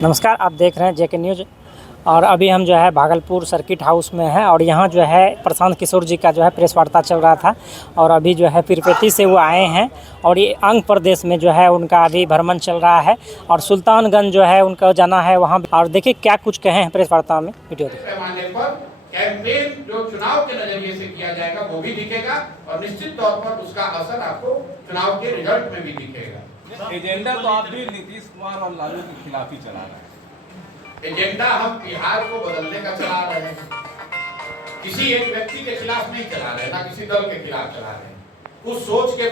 नमस्कार, आप देख रहे हैं जेके न्यूज़। और अभी हम जो है भागलपुर सर्किट हाउस में हैं और यहाँ जो है प्रशांत किशोर जी का जो है प्रेस वार्ता चल रहा था। और अभी जो है पीरपेटी से वो आए हैं और ये आंध्र प्रदेश में जो है उनका अभी भ्रमण चल रहा है और सुल्तानगंज जो है उनका जाना है वहाँ। और देखिए क्या कुछ कहे हैं प्रेस वार्ता में, वीडियो पैमाने पर कैंपेन जो चुनाव के नजरिए से किया जाएगा वो भी दिखेगा और निश्चित तौर पर उसका असर आपको चुनाव के रिजल्ट में भी दिखेगा। एजेंडा तो आप भी नीतीश कुमार और लालू के खिलाफ ही चला रहे हैं। एजेंडा हम बिहार को बदलने का चला रहे हैं, किसी एक व्यक्ति के खिलाफ नहीं चला रहे, ना किसी दल के खिलाफ चला रहे हैं। उस सोच के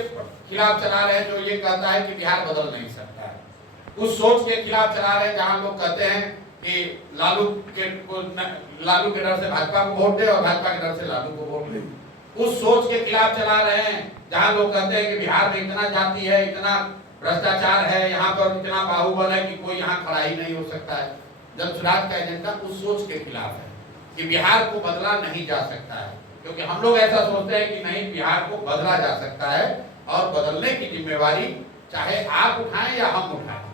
खिलाफ चला रहे हैं जो ये कहता है कि बिहार बदल नहीं सकता है। उस सोच के खिलाफ चला रहे हैं जहां लोग कहते हैं कि लालू के डर से भाजपा को वोट दे और भाजपा के डर से लालू को वोट दे। उस सोच के खिलाफ चला रहे हैं जहां लोग कहते हैं कि बिहार में इतना जाति है, इतना भ्रष्टाचार है, यहाँ पर इतना बाहुबल है कि कोई यहाँ खड़ा ही नहीं हो सकता है। जनसुराज का एजेंडा उस सोच के खिलाफ है कि बिहार को बदला नहीं जा सकता है, क्योंकि हम लोग ऐसा सोचते हैं कि नहीं, बिहार को बदला जा सकता है और बदलने की जिम्मेवारी चाहे आप उठाएं या हम उठाएं,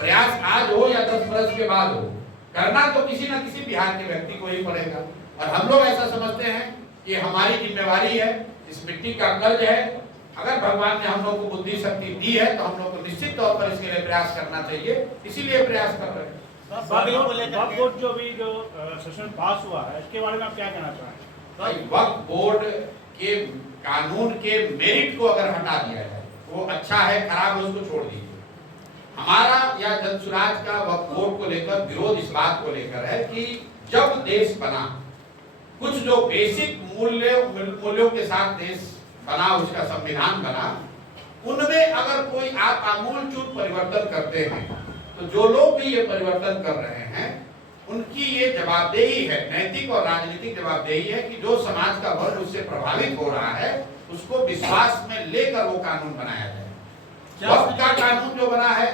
प्रयास आज हो या 10 वर्ष के बाद हो, करना तो किसी न किसी बिहार के व्यक्ति को ही पड़ेगा। और हम लोग ऐसा समझते हैं कि हमारी जिम्मेवारी है, इस मिट्टी का कर्ज है। अगर भगवान ने हम लोग को बुद्धि शक्ति दी है तो हम लोग को निश्चित तौर पर इसके लिए प्रयास करना चाहिए, इसीलिए प्रयास कर रहे हैं। वक्फ जो भी सेशन पास हुआ है इसके बारे में आप क्या कहना चाहेंगे? वक्फ बोर्ड के कानून के मेरिट को अगर हटा दिया जाए वो अच्छा है, खराब है उसको छोड़ दीजिए। हमारा या जनसुराज का वक्फ बोर्ड को लेकर विरोध इस बात को लेकर है कि जब देश बना, कुछ जो बेसिक मूल्यों के साथ देश बना, उसका संविधान बना, उनमें अगर कोई आप आमूलचूल परिवर्तन करते हैं तो जो लोग भी ये परिवर्तन कर रहे हैं उनकी ये जवाबदेही है, नैतिक और राजनीतिक जवाबदेही है कि जो समाज का वर्ग उससे प्रभावित हो रहा है उसको विश्वास में लेकर वो कानून बनाया जाए। वक्फ का कानून जो बना है,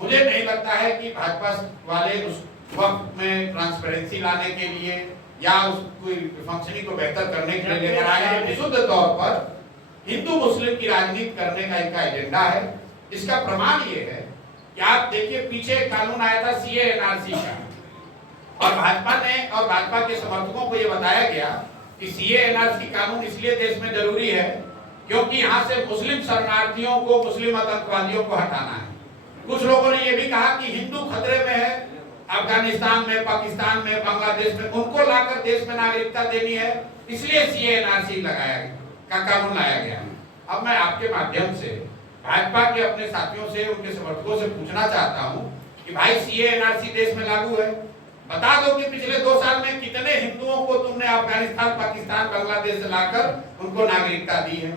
मुझे नहीं लगता है कि भाजपा वाले उस वक्फ में ट्रांसपेरेंसी लाने के लिए या उस कोई फंक्शनिंग को बेहतर करने के लिए लेकर आए हैं। विशुद्ध तौर पर हिंदू मुस्लिम की राजनीति करने का इनका एजेंडा है। इसका प्रमाण ये है कि आप देखिए, पीछे कानून आया था सीए एनआरसी का और भाजपा ने और भाजपा के समर्थकों को ये बताया गया कि सीए एनआरसी कानून इसलिए देश में जरूरी है क्योंकि यहाँ से मुस्लिम शरणार्थियों को, मुस्लिम आतंकवादियों को हटाना है। कुछ लोगों ने ये भी कहा कि हिंदू खतरे में है, अफगानिस्तान में, पाकिस्तान में, बांग्लादेश में, उनको लाकर देश में नागरिकता देनी है, इसलिए सीए एनआरसी का कानून लाया गया। अब मैं आपके माध्यम से भाजपा के अपने साथियों से, उनके समर्थकों से पूछना चाहता हूं कि भाई सीए एनआरसी देश में लागू है, बता दो कि पिछले 2 साल में कितने हिंदुओं को तुमने अफगानिस्तान, पाकिस्तान, बांग्लादेश से लाकर उनको नागरिकता दी है,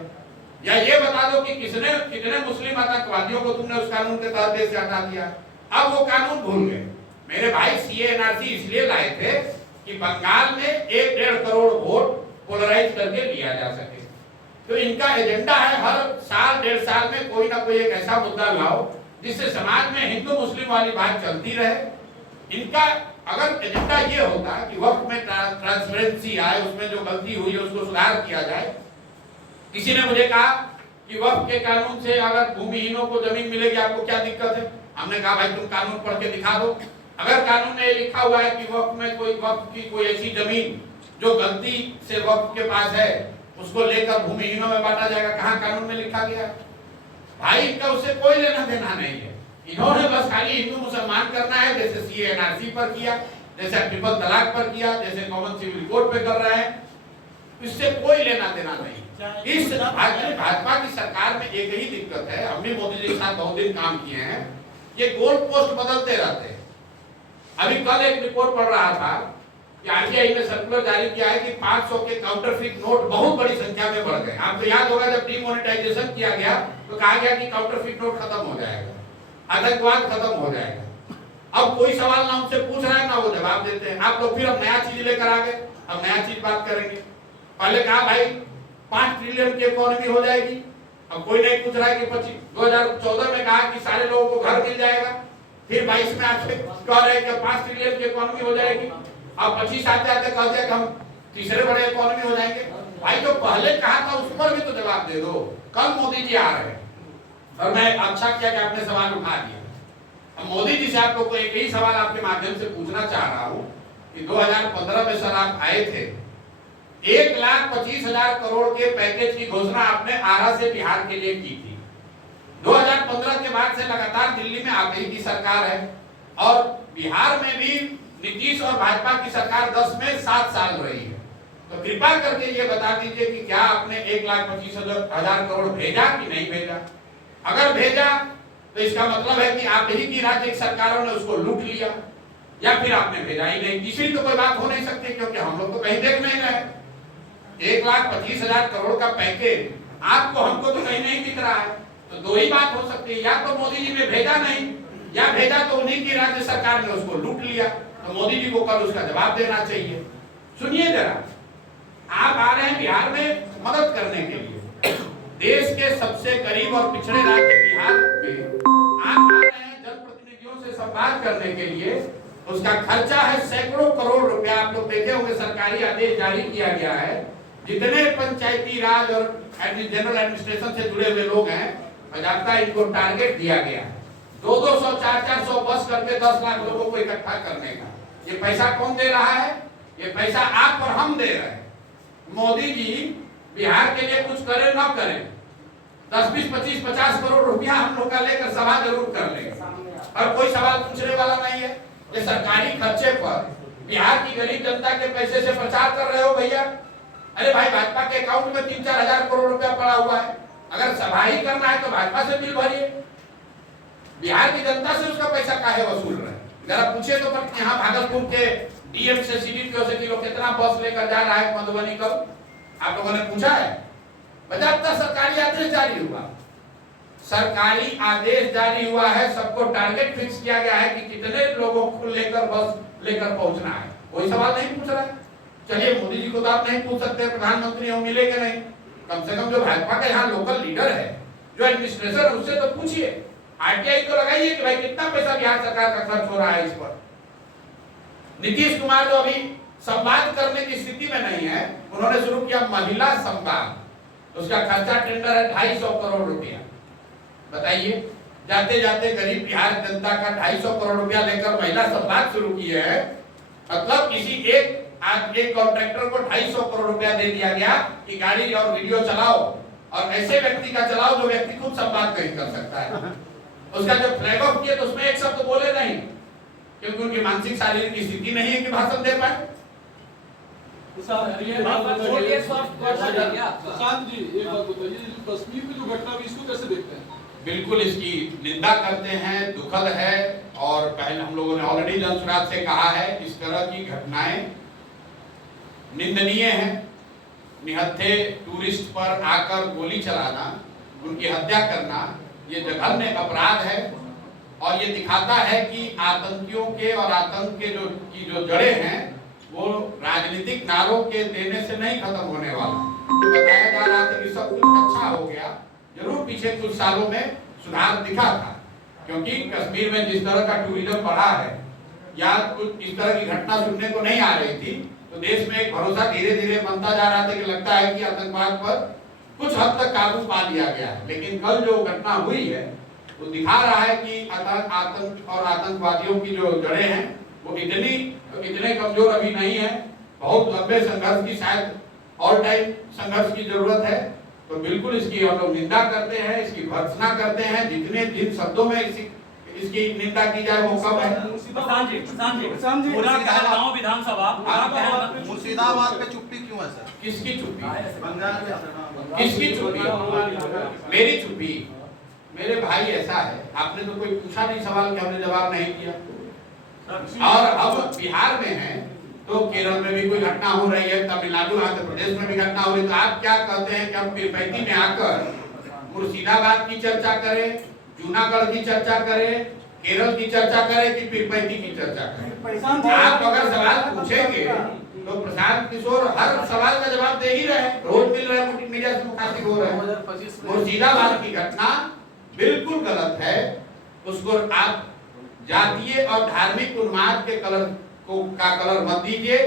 या ये बता दो कि कितने मुस्लिम आतंकवादियों को तुमने उस कानून के तहत देश से हटा दिया। अब वो कानून भूल गए। मेरे भाई, सीए एनआरसी इसलिए लाए थे कि बंगाल में 1-1.5 करोड़ वोट पोलराइज करके लिया जा सके। तो इनका एजेंडा है हर साल 1.5 साल में कोई ना कोई एक ऐसा मुद्दा लाओ जिससे समाज में हिंदू मुस्लिम वाली बात चलती रहे। इनका अगर एजेंडा ये होता कि वक्त में ट्रांसपेरेंसी आए, उसमें जो गलती हुई है उसको सुधार किया जाए। किसी ने मुझे कहा कि वक्त के कानून से अगर भूमिहीनों को जमीन मिलेगी, आपको क्या दिक्कत है? हमने कहा भाई तुम कानून पढ़ के दिखा दो। अगर कानून में लिखा हुआ है कि वक्त में वक्त की कोई ऐसी जमीन जो गलती से वक्त के पास है उसको लेकर भूमिहीनों में बांटा जाएगा, कहां कानून में लिखा गया? भाई इनका उससे कोई लेना देना नहीं है। इन्होंने बस खाली हिंदू मुसलमान करना है, जैसे सीए एनआरसी पर किया, जैसे ट्रिपल तलाक पर किया, जैसे कॉमन सिविल कोड पे कर रहे हैं। इससे कोई लेना देना नहीं। इस भाजपा की सरकार में एक ही दिक्कत है, हमने मोदी जी के साथ बहुत दिन काम किए हैं, ये गोल पोस्ट बदलते रहते हैं। अभी कल एक रिपोर्ट पढ़ रहा था कि आरबीआई ने सर्कुलर जारी किया है कि 500 के काउंटरफीट नोट बहुत बड़ी संख्या में बढ़ गए। आपको याद होगा जब डीमोनेटाइजेशन किया गया तो कहा गया कि काउंटरफीट नोट खत्म हो जाएगा, आतंकवाद खत्म हो जाएगा। अब कोई सवाल ना उनसे पूछ रहा है ना वो जवाब देते हैं। आप लोग फिर अब नया चीज लेकर आ गए, अब नया चीज बात करेंगे। पहले कहा भाई 5 ट्रिलियन की इकोनॉमी हो जाएगी, अब कोई नहीं पूछ रहा है कि 2014 में कहा कि सारे लोगों को घर मिल जाएगा, फिर 22 में आके कह रहे हैं कि 5 ट्रिलियन की इकोनॉमी हो जाएगी। अब 25 आते आते कहते हैं कि हम तीसरे बड़े इकोनॉमी हो जाएंगे। भाई जो पहले कहा था उस पर भी तो जवाब दे दो। कल मोदी जी आ रहे हैं और मैं अच्छा किया कि आपने सवाल उठा दिया। अब मोदी जी से आप लोग को एक ही सवाल आपके माध्यम से पूछना चाह रहा हूं कि 2015 में सर आप आए थे, 1,25,000 करोड़ के पैकेज की घोषणा आपने आरा से बिहार के लिए की थी। 2015 के बाद से लगातार दिल्ली में आप ही की सरकार है और बिहार में भी नीतीश और भाजपा की सरकार 10 में 7 साल रही है। तो कृपा करके ये बता दीजिए कि क्या आपने 1,25,000 करोड़ भेजा कि नहीं भेजा? अगर भेजा तो इसका मतलब है कि आप ही की राज्य सरकारों ने उसको लूट लिया, या फिर आपने भेजा ही नहीं। तीसरी तो कोई बात हो नहीं सकती, क्योंकि हम लोग तो कहीं देख नहीं रहे। 1,25,000 करोड़ का पैकेज आपको हमको तो कहीं नहीं दिख रहा है। तो दो ही बात हो सकती है, या तो मोदी जी ने भेजा नहीं, या भेजा तो उन्हीं की राज्य सरकार ने उसको लूट लिया। तो मोदी जी को कल उसका जवाब देना चाहिए। सुनिए जरा, आप आ रहे हैं बिहार में मदद करने के लिए, देश के सबसे गरीब और पिछड़े राज्य बिहार में आप आ रहे हैं जनप्रतिनिधियों से संवाद करने के लिए। उसका खर्चा है सैकड़ों करोड़ रुपया। आप लोग देखे होंगे सरकारी आदेश जारी किया गया है, जितने पंचायती राज और जनरल एडमिनिस्ट्रेशन से जुड़े हुए लोग हैं, बजाता इनको टारगेट दिया गया है 200, 400 बस करके 10 लाख लोगों को इकट्ठा करने का। ये पैसा कौन दे रहा है? ये पैसा आप और हम दे रहे हैं। मोदी जी बिहार के लिए कुछ करें ना करें, 10, 20, 25, 50 करोड़ रुपया हम लोग का लेकर सभा जरूर कर लेंगे और कोई सवाल पूछने वाला नहीं है। ये सरकारी खर्चे पर बिहार की गरीब जनता के पैसे से प्रचार कर रहे हो भैया। अरे भाई, भाजपा के अकाउंट में 3-4 हजार करोड़ रुपया पड़ा हुआ है। अगर सभा ही करना है तो भाजपा से बिल भरिए, बिहार की जनता से उसका पैसा काहे वसूल रहे? जरा पूछिए तो पर यहाँ भागलपुर के डीएम से सीडीपीओ से किलो कितना बस लेकर जा रहा है मधुबनी कल? आप लोगों ने पूछा है? बजाता सरकारी आदेश जारी हुआ, सरकारी आदेश जारी हुआ है, सबको टारगेट फिक्स किया गया है कि कितने लोगों को लेकर बस लेकर पहुंचना है। कोई सवाल नहीं पूछ रहा है। चलिए, मोदी जी को तो आप नहीं पूछ सकते, प्रधानमंत्री हो मिलेंगे नहीं, कम से कम जो भाजपा का यहाँ लोकल लीडर है, जो एडमिनिस्ट्रेशन है, उससे तो पूछिए। आरटीआई तो लगाइए कि भाई कितना पैसा बिहार सरकार का खर्च हो रहा है इस पर। नीतीश कुमार जो अभी संवाद करने की स्थिति में नहीं है, उन्होंने शुरू किया महिला संवाद, उसका खर्चा टेंडर है 250 करोड़ रुपया। बताइए, जाते जाते गरीब बिहार जनता का 250 करोड़ रुपया लेकर महिला संवाद शुरू किए है। मतलब किसी एक कॉन्ट्रैक्टर को 250 करोड़ रुपया दे दिया गया कि गाड़ी और वीडियो चलाओ, और ऐसे व्यक्ति का चलाओ जो व्यक्ति खुद संवाद नहीं कर सकता है। उसका जब फ्लैग ऑफ किया तो उसमें एक शब्द बोले नहीं, क्योंकि उनकी मानसिक शारीरिक स्थिति नहीं है कि भाषण दे पाए। प्रशांत जी, एक बात बताइए, कश्मीर में जो घटना हुई इसको कैसे देखते हैं? बिल्कुल इसकी निंदा करते हैं, दुखद है, और पहले हम लोगों ने ऑलरेडी जनसुराज से कहा है, इस तरह की घटनाएं निंदनीय है। निहत्थे टूरिस्ट पर आकर गोली चलाना, उनकी हत्या करना, ये जघन्य अपराध है, और ये दिखाता है कि आतंकियों के और आतंक के जो जड़ें हैं वो राजनीतिक नारों के देने से नहीं खत्म होने वाला। तो बताया जा रहा था कि सब कुछ अच्छा हो गया, जरूर पीछे कुछ सालों में सुधार दिखा था, क्योंकि कश्मीर में जिस तरह का टूरिज्म बढ़ा है या कुछ इस तरह की घटना सुनने को नहीं आ रही थी, तो देश में एक भरोसा धीरे धीरे बनता जा रहा था कि लगता है कि आतंकवाद पर कुछ हद तक काबू पा लिया गया है। लेकिन कल जो घटना हुई है वो दिखा रहा है कि आतंक और आतंकवादियों की जो जड़ें हैं वो इतने कमजोर अभी नहीं है। बहुत लंबे संघर्ष की, शायद ऑल टाइम संघर्ष की जरूरत है। तो बिल्कुल इसकी हम लोग निंदा करते हैं, इसकी भर्त्सना करते हैं। जिन शब्दों में इसकी निंदा की जाए वो कम है। मुर्शिदाबाद पे चुप्पी क्यों है सर? किसकी चुप्पी? बंगाल में किसकी चुप्पी? मेरी चुप्पी? मेरे भाई, ऐसा है, आपने तो कोई पूछा नहीं सवाल कि हमने जवाब नहीं दिया। और अब बिहार में है तो केरल में भी कोई घटना हो रही है, तमिलनाडु, आंध्र प्रदेश में भी घटना हो रही है, तो आप क्या कहते हैं कि हम पीरपैंती में आकर मुर्शिदाबाद की चर्चा करें, जूनागढ़ की चर्चा करें, केरल की चर्चा करें कि पीरपैंती की चर्चा करें? आप अगर सवाल पूछेंगे तो प्रशांत किशोर हर सवाल का जवाब दे ही रहे, रोज मिल रहे हैं, मीडिया से मुखातिब हो रहे हैं। मुर्शिदाबाद की घटना बिल्कुल गलत है, उसको आप जातीय और धार्मिक उन्माद के कलर कलर मत दीजिए।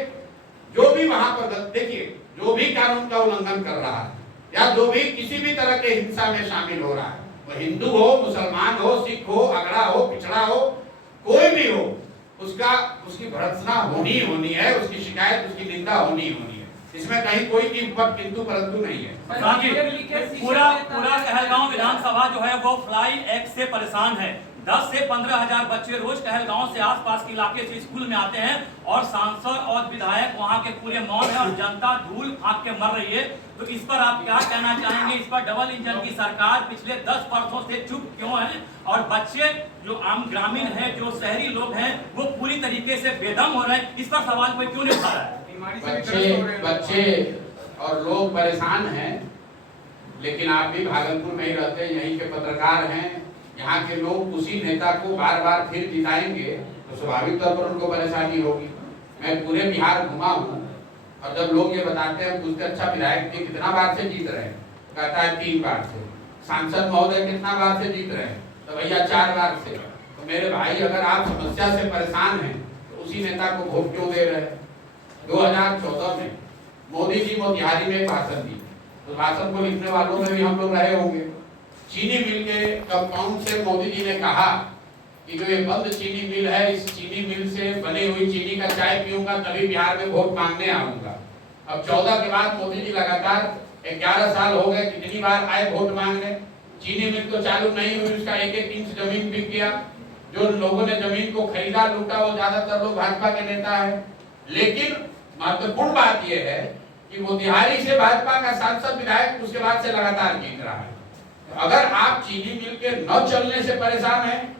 जो भी वहां पर देखिए, जो भी कानून का उल्लंघन कर रहा है या जो भी किसी भी तरह के हिंसा में शामिल हो रहा है, वो हिंदू हो, मुसलमान हो, सिख हो, अगड़ा हो, पिछड़ा हो, कोई भी हो, उसकी भर्त्सना होनी होनी है, उसकी शिकायत, उसकी निंदा होनी होनी है। इसमें कहीं कोई किंतु परंतु नहीं है। पूरा कहलगांव विधानसभा जो है वो फ्लाई एक्ट से परेशान है। 10 से 15 हजार बच्चे रोज कहलगांव से आसपास के इलाके से स्कूल में आते हैं और सांसद और विधायक वहां के पूरे मौन है और जनता धूल खाक के मर रही है। तो इस पर आप क्या कहना चाहेंगे? इस पर डबल इंजन की सरकार पिछले 10 वर्षों से चुप क्यों है? और बच्चे जो आम ग्रामीण है, जो शहरी लोग हैं, वो पूरी तरीके से बेदम हो रहे हैं। इस पर सवाल कोई क्यों नहीं उठा रहा है? बच्चे और लोग परेशान हैं, लेकिन आप भी भागलपुर में ही रहते हैं, यहीं के पत्रकार हैं। यहाँ के लोग उसी नेता को बार बार फिर जिताएंगे तो स्वाभाविक तौर पर उनको परेशानी होगी। मैं पूरे बिहार घुमा हूँ और जब लोग ये बताते हैं पूछते अच्छा विधायक जी कितना बार से जीत रहे हैं, कहता है 3 बार से। सांसद महोदय कितना बार से जीत रहे हैं, तो भैया 4 बार से। तो मेरे भाई अगर आप समस्या से परेशान हैं तो उसी नेता को वोट क्यों दे रहे हैं? 2014 में मोदी जी मोतिहारी में एक भाषण दी, तो भाषण को लिखने वालों में भी हम लोग रहे होंगे। चीनी मिल के कंपाउंड से मोदी जी ने कहा कि जो ये बंद चीनी मिल है, इस चीनी मिल से बनी हुई चीनी का चाय पीऊंगा तभी बिहार में वोट मांगने आऊंगा। अब 14 के बाद मोदी जी लगातार 11 साल हो गए, कितनी बार आए वोट मांगने। चीनी मिल तो चालू नहीं हुई, उसका 1-1 इंच जमीन बिक गया। जो लोगों ने जमीन को खरीदा लूटा वो ज्यादातर लोग भाजपा के नेता है। लेकिन महत्वपूर्ण बात यह है कि मोतिहारी से भाजपा का सांसद विधायक उसके बाद से लगातार जीत रहा है। अगर आप चीनी मिल के न चलने से परेशान हैं,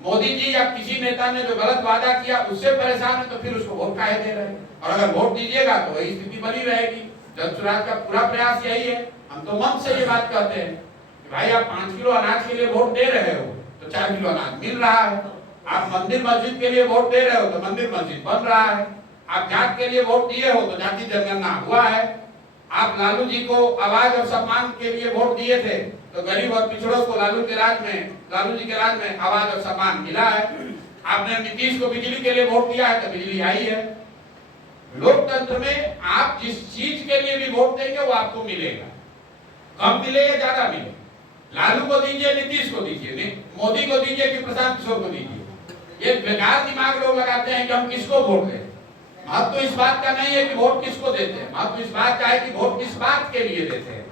मोदी जी या किसी नेता ने जो गलत वादा किया उससे परेशान है, तो फिर उसको वोट काहे दे रहे हैं? और अगर वोट दीजिएगा तो वही स्थिति बनी रहेगी। जनसुराज का पूरा प्रयास यही है। हम तो मन से ये बात कहते हैं कि भाई आप 5 किलो अनाज के लिए वोट दे रहे हो तो 4 किलो अनाज मिल रहा है। आप मंदिर मस्जिद के लिए वोट दे रहे हो तो मंदिर मस्जिद बन रहा है। आप जात के लिए वोट दिए हो तो जाति जनगणना हुआ है। आप लालू जी को आवाज और सम्मान के लिए वोट दिए थे तो गरीब और पिछड़ों को लालू जी के राज में आवाज और सम्मान मिला है। आपने नीतीश को बिजली के लिए वोट दिया है तो बिजली आई है। लोकतंत्र में आप जिस चीज के लिए भी वोट देंगे वो आपको मिलेगा, कम मिले या ज्यादा मिले। लालू को दीजिए, नीतीश को दीजिए, मोदी को दीजिए कि प्रशांत किशोर को दीजिए। ये बेकार दिमाग लोग लगाते हैं कि हम किसको वोट दें। महत्व इस बात का नहीं है कि वोट किसको देते हैं, महत्व इस बात का है कि वोट किस बात के लिए देते हैं।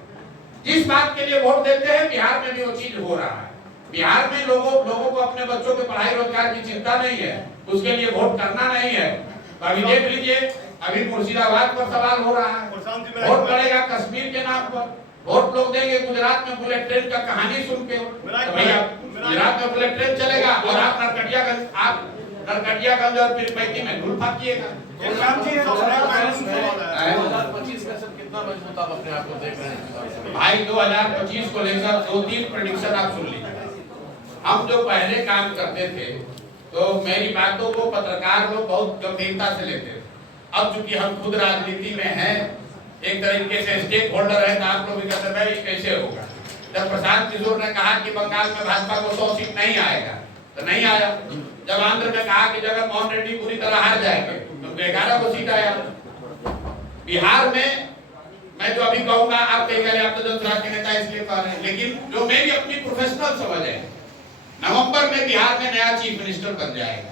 जिस बात के लिए वोट देते हैं बिहार में भी वो चीज हो रहा है। बिहार में लोगों को अपने बच्चों के पढ़ाई रोजगार की चिंता नहीं है, उसके लिए वोट करना नहीं है। तो अभी देख लीजिए, अभी मुर्शिदाबाद पर सवाल हो रहा है, वोट पड़ेगा कश्मीर के नाम पर। वोट लोग देंगे गुजरात में बुलेट ट्रेन का कहानी सुन के, तो भैया गुजरात में बुलेट ट्रेन चलेगा और आप नरकटियागंज और पीरपैंती में धूल फाकिएगा। 2025 का सब कितना मजबूत आप अपने आप को देख रहे हैं? भाई 2025 को लेकर 2-3 प्रेडिक्शन आप सुन लीजिए। हम जो पहले काम करते थे तो मेरी बातों को पत्रकार लोग बहुत गंभीरता से लेते थे। अब चूंकि हम खुद राजनीति में हैं, एक तरीके से स्टेक होल्डर है, तो आप लोग भी कहते हैं ये कैसे होगा। जब प्रशांत किशोर ने कहा कि बंगाल में भाजपा को 100 सीट नहीं आएगा तो नहीं आया। जब आंध्र में कहा कि जगनमोहन रेड्डी पूरी तरह हार जाएंगे तो 11 को सीट आया। बिहार में मैं जो अभी कहूंगा आप कहेंगे आप तो जनसुराज के नेता इसलिए कह रहे हैं, लेकिन जो मेरी अपनी प्रोफेशनल समझ है, नवंबर में बिहार में नया चीफ मिनिस्टर बन जाएगा।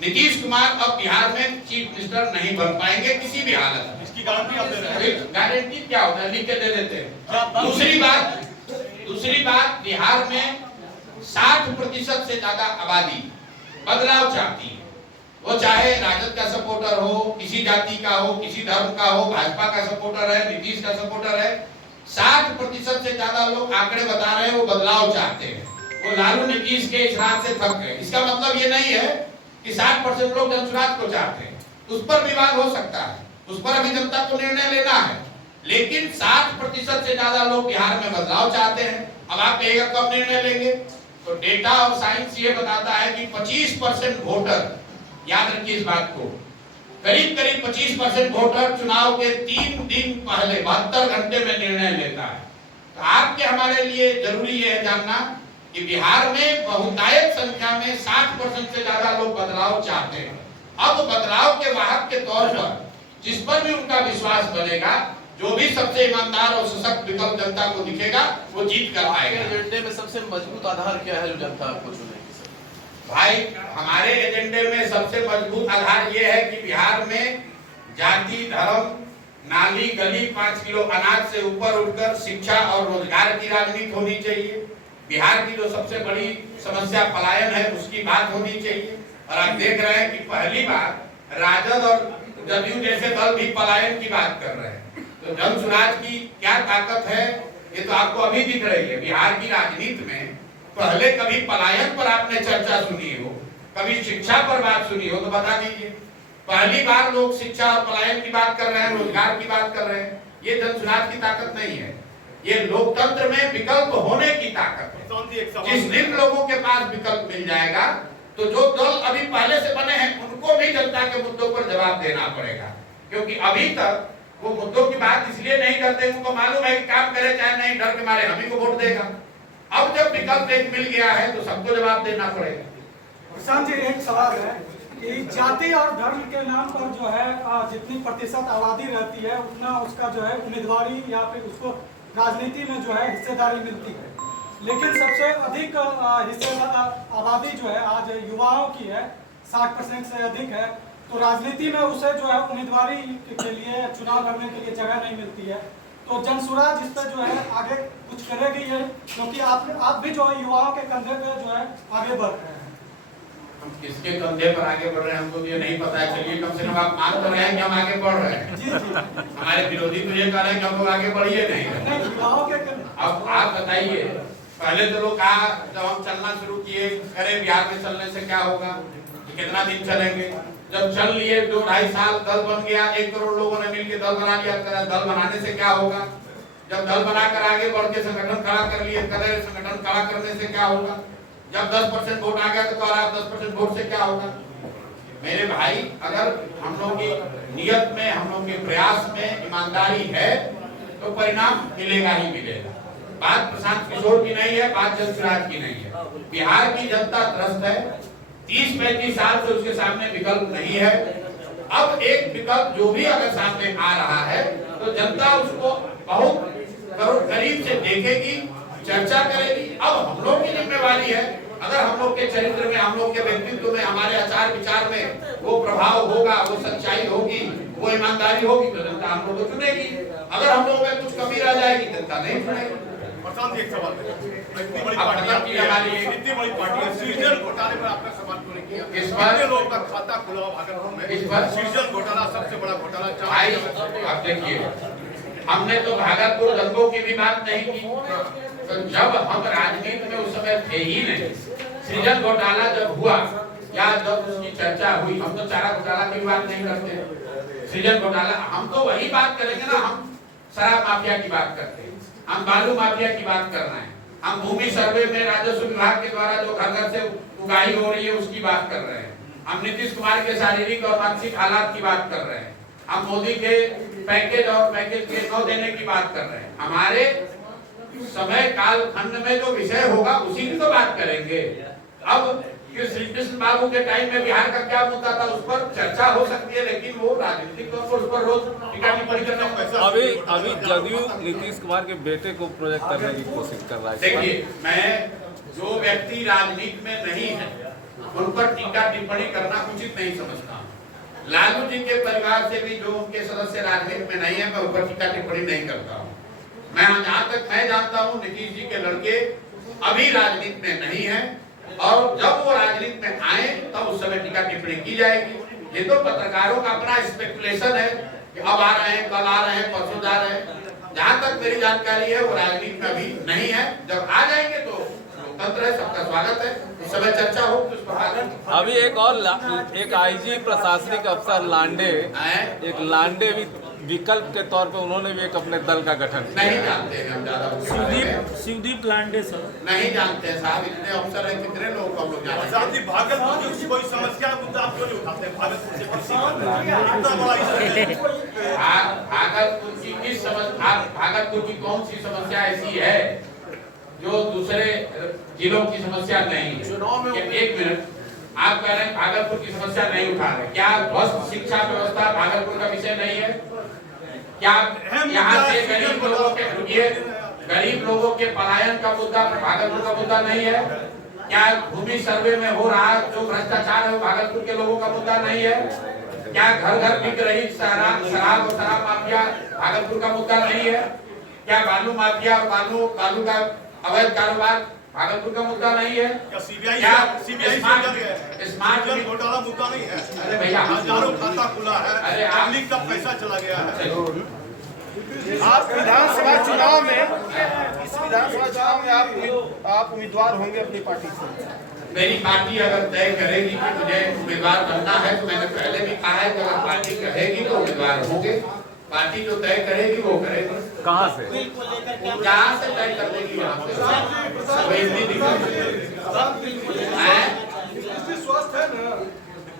नीतीश कुमार अब बिहार में चीफ मिनिस्टर नहीं बन पाएंगे किसी भी हालत में। इसकी गारंटी आप दे रहे हैं? गारंटी क्या होता है, लिख के दे देते हैं। दूसरी बात बिहार में 60% से ज्यादा आबादी बदलाव चाहती है। वो चाहे राजद का सपोर्टर हो, किसी जाति का हो, किसी धर्म का हो, भाजपा का सपोर्टर है, नीतीश का सपोर्टर है, 60% से ज्यादा लोग आंकड़े बता रहे हैं वो बदलाव चाहते हैं। वो लालू नीतीश के इस रात से थक गए। इसका मतलब ये नहीं है कि 60% लोग जनसुराज को चाहते हैं, उस पर विवाद हो सकता है, उस पर अभी जनता को निर्णय लेना है। लेकिन 60% से ज्यादा लोग बिहार में बदलाव चाहते हैं। अब आप कहेगा कब निर्णय लेंगे, तो डेटा और साइंस ये बताता है कि 25% वोटर, याद रखिए इस बात को, करीब 25% वोटर चुनाव के 3 दिन पहले 72 घंटे में निर्णय लेता है। तो आपके हमारे लिए जरूरी ये है जानना कि बिहार में बहुतायत संख्या में 60% से ज्यादा लोग बदलाव चाहते हैं। अब बदलाव के वाहक के तौर पर जिस पर भी उनका विश्वास बनेगा, जो भी सबसे ईमानदार और सशक्त विकल्प जनता को दिखेगा वो जीत कर आएगा। एजेंडे में सबसे मजबूत आधार क्या है जो जनता आपको चुनेगी सर? भाई हमारे एजेंडे में सबसे मजबूत आधार ये है कि बिहार में जाति धर्म नाली गली 5 किलो अनाज से ऊपर उठकर शिक्षा और रोजगार की राजनीति होनी चाहिए। बिहार की जो सबसे बड़ी समस्या पलायन है उसकी बात होनी चाहिए। और आप देख रहे हैं कि पहली बार राजद और जदयू जैसे दल भी पलायन की बात कर रहे हैं। तो जन स्वराज की क्या ताकत है ये तो आपको अभी दिख रही है। बिहार की राजनीति में पहले कभी पलायन पर आपने चर्चा सुनी हो, कभी शिक्षा पर बात सुनी हो तो बता दीजिए। पहली बार लोग शिक्षा और पलायन की बात कर रहे हैं, रोजगार की बात कर रहे हैं। ये जन स्वराज की ताकत नहीं है, ये लोकतंत्र में विकल्प होने की ताकत है। जिस दिन लोगों के पास विकल्प मिल जाएगा तो जो दल अभी पहले से बने हैं उनको भी जनता के मुद्दों पर जवाब देना पड़ेगा। क्योंकि अभी तक वो मुद्दों की बात इसलिए नहीं करते, उनको मालूम है कि काम करे चाहे नहीं, डर के मारे हम ही को वोट देगा। अब जब विकल्प एक मिल गया है तो सबको जवाब देना पड़ेगा। प्रशांत जी, एक सवाल है कि जाति और धर्म के नाम पर जो है जितनी प्रतिशत आबादी रहती है उतना उसका जो है उम्मीदवारी या फिर उसको राजनीति में जो है हिस्सेदारी मिलती है, लेकिन सबसे अधिक आबादी जो है आज युवाओं की है, 60% से अधिक है। तो राजनीति में उसे जो है उम्मीदवारी के लिए चुनाव लड़ने के लिए जगह नहीं मिलती है। तो जन स्वराज इस पर जो है आगे कुछ करेगी है, क्योंकि आप भी जो है युवाओं के कंधे पे जो है आगे बढ़ रहे हैं। हम किसके कंधे पर आगे बढ़ रहे हैं हमको ये नहीं पता है। चलिए कम से कम आप मान कर रहे हैं कि हम आगे बढ़ रहे हैं। जी जी। हमारे विरोधी तो ये कह रहे हैं कि हम लोग आगे बढ़िए नहीं। युवाओं के अब आप बताइए, पहले तो लोग कहा जब हम चलना शुरू किए अरे बिहार में चलने से क्या होगा, कितना दिन चलेंगे। जब चल लिए 2-2.5 साल दल बन गया, 1 करोड़ लोगों ने मिलकर दल बना लिया। दल बनाने से क्या होगा, जब दल बनाकर आगे बढ़ के संगठन खड़ा कर लिए, संगठन खड़ा करने से क्या होगा। जब 10% वोट आ गया तो कह रहा 10% वोट से क्या होगा। मेरे भाई, अगर हम लोग की नियत में, हम लोग के प्रयास में ईमानदारी है तो परिणाम मिलेगा ही मिलेगा। बात प्रशांत किशोर की नहीं है, बात जन स्वराज की नहीं है। बिहार की जनता त्रस्त है, 30-35 साल से उसके सामने विकल्प नहीं है। अब एक विकल्प जो भी अगर सामने आ रहा है तो जनता उसको बहुत करीब से देखेगी, चर्चा करेगी। अब हम लोग की जिम्मेवारी है, अगर हम लोग के चरित्र में, हम लोग के व्यक्तित्व में, हमारे आचार विचार में वो प्रभाव होगा, वो सच्चाई होगी, वो ईमानदारी होगी तो जनता हम लोग को चुनेगी। अगर हम लोग में कुछ कमी रह जाएगी जनता नहीं चुनेगी। प्रशांत जी, एक सवाल है, इतनी बड़ी अब मतलब कि हमारी इतनी बड़ी पार्टी है, सृजन घोटाले पर आपका सवाल क्यों नहीं किया? इस पर कितने लोगों का खाता खुला भागलपुर में? इस पर सृजन घोटाला सबसे बड़ा घोटाला। भाई अब देखिए, हमने तो भागलपुर दंगों की भी बात नहीं की। तो जब हम राजनीति में उस समय थे ही नहीं, सृजन घोटाला जब हुआ या जब उसकी चर्चा हुई, हम तो चारा घोटाला की बात नहीं करते। सृजन घोटाला हम तो वही बात करेंगे ना, हम शराब माफिया की बात करते हैं, हम बालू माफिया की बात कर रहे हैं, हम भूमि सर्वे में राजस्व विभाग के द्वारा जो घर घर से उगाही हो रही है उसकी बात कर रहे हैं, हम नीतीश कुमार के शारीरिक और मानसिक हालात की बात कर रहे हैं, हम मोदी के पैकेज और पैकेज के न देने की बात कर रहे हैं। हमारे समय काल खंड में जो विषय होगा उसी की तो बात करेंगे। अब श्री कृष्ण बाबू के टाइम में बिहार का क्या मुद्दा था उस पर चर्चा हो सकती है, लेकिन वो राजनीतिक तौर पर उस पर रोज टीका टिप्पणी करना पैसा। अभी जदयू नीतीश कुमार के बेटे को प्रोजेक्ट करने की कोशिश कर रहा है। देखिए, मैं जो व्यक्ति राजनीति में नहीं है उन पर टीका टिप्पणी करना उचित नहीं समझता हूँ। लालू जी के परिवार से भी जो उनके सदस्य राजनीति में नहीं है, मैं उन पर टीका टिप्पणी नहीं करता हूँ। मैं जहाँ तक मैं जानता हूँ नीतीश जी के लड़के अभी राजनीति में नहीं है, और जब वो राजनीति में आए तब उस समय टीका टिप्पणी की जाएगी। ये तो पत्रकारों का अपना स्पेकुलेशन है कि अब आ रहे हैं, कल आ रहे हैं, परसों जा रहे हैं। जहाँ तक मेरी जानकारी है वो राजनीति में अभी नहीं है। जब आ जाएंगे तो लोकतंत्र है, सबका स्वागत है, उस समय चर्चा हो उस पर। अभी एक आईजी प्रशासनिक अफसर लांडे भी विकल्प के तौर पे उन्होंने भी एक अपने दल का गठन किया। नहीं जानते हैं हम ज्यादा। शिवदीप लांडे सर नहीं जानते हैं साहब, इतने अफसर हैं, कितने लोगों को हम लोग जानते साथ ही भागलपुर की कोई समस्या मुद्दा आप क्यों नहीं उठाते हैं? भागलपुर से भागलपुर की किस समस्या, भागलपुर की कौन सी समस्या ऐसी है जो दूसरे जिलों की समस्या नहीं है? चुनाव में एक मिनट, आप कह रहे हैं भागलपुर की समस्या नहीं उठा रहे, क्या ध्वस्त शिक्षा व्यवस्था भागलपुर का विषय नहीं है? क्या यहाँ से गरीब लोगों के पलायन का मुद्दा भागलपुर का मुद्दा नहीं है? क्या भूमि सर्वे में हो रहा जो भ्रष्टाचार है वो भागलपुर के लोगों का मुद्दा नहीं है? क्या घर घर बिक रही शराब और शराब माफिया भागलपुर का मुद्दा नहीं है? क्या बालू माफिया और बालू का अवैध कारोबार भागलपुर का मुद्दा नहीं है? क्या स्मार्ट घोटाला मुद्दा नहीं है? अरे भैया हजारों खाता खुला है, अरे पब्लिक का पैसा चला गया है। आप विधानसभा चुनाव में इस विधानसभा चुनाव में आप उम्मीदवार होंगे अपनी पार्टी से? मेरी पार्टी अगर तय करेगी कि मुझे उम्मीदवार बनना है तो मैंने पहले भी कहा है कि अगर पार्टी कहेगी तो उम्मीदवार होंगे। पार्टी जो तय करेगी वो करेगी। कहाँ से जहाँ से तय कर देगी यहाँ से स्वस्थ है ना?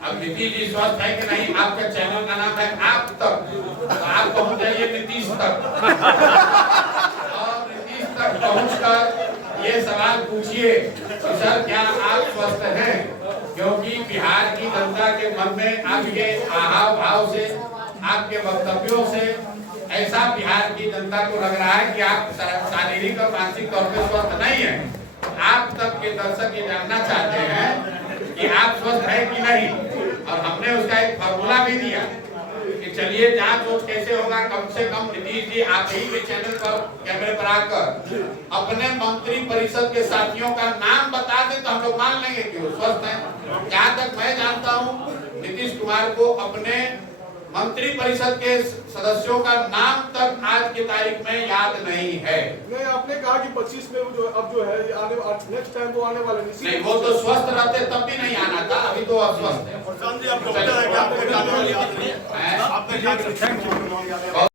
अब नीतीश जी स्वस्थ है कि नहीं? आपका चैनल का नाम है आप तक, तो आप पहुँच जाइए नीतीश तक और नीतीश तक पहुँचकर ये सवाल पूछिए कि सर क्या आप स्वस्थ हैं? क्योंकि बिहार की जनता के मन में आपके आहाव भाव से, आपके वक्तव्यों से ऐसा बिहार की जनता को लग रहा है कि आप शारीरिक और मानसिक तौर पर स्वस्थ नहीं है। आप तक के दर्शक ये जानना चाहते हैं कि आप स्वस्थ है कि नहीं, और हमने उसका एक फॉर्मूला भी दिया कि चलिए जांच वोट कैसे होगा। कम से कम नीतीश जी आप ही के चैनल पर कैमरे पर आकर अपने मंत्री परिषद के साथियों का नाम बता दें तो हम लोग मान लेंगे कि वो स्वस्थ हैं। जहाँ तक मैं जानता हूँ नीतीश कुमार को अपने मंत्री परिषद के सदस्यों का नाम तक आज की तारीख में याद नहीं है। नहीं, आपने कहा कि 25 में वो जो अब जो है आने नेक्स्ट टाइम वो आने वाले नहीं, वो तो स्वस्थ रहते तब भी नहीं आना था, अभी तो अस्वस्थ है। आपको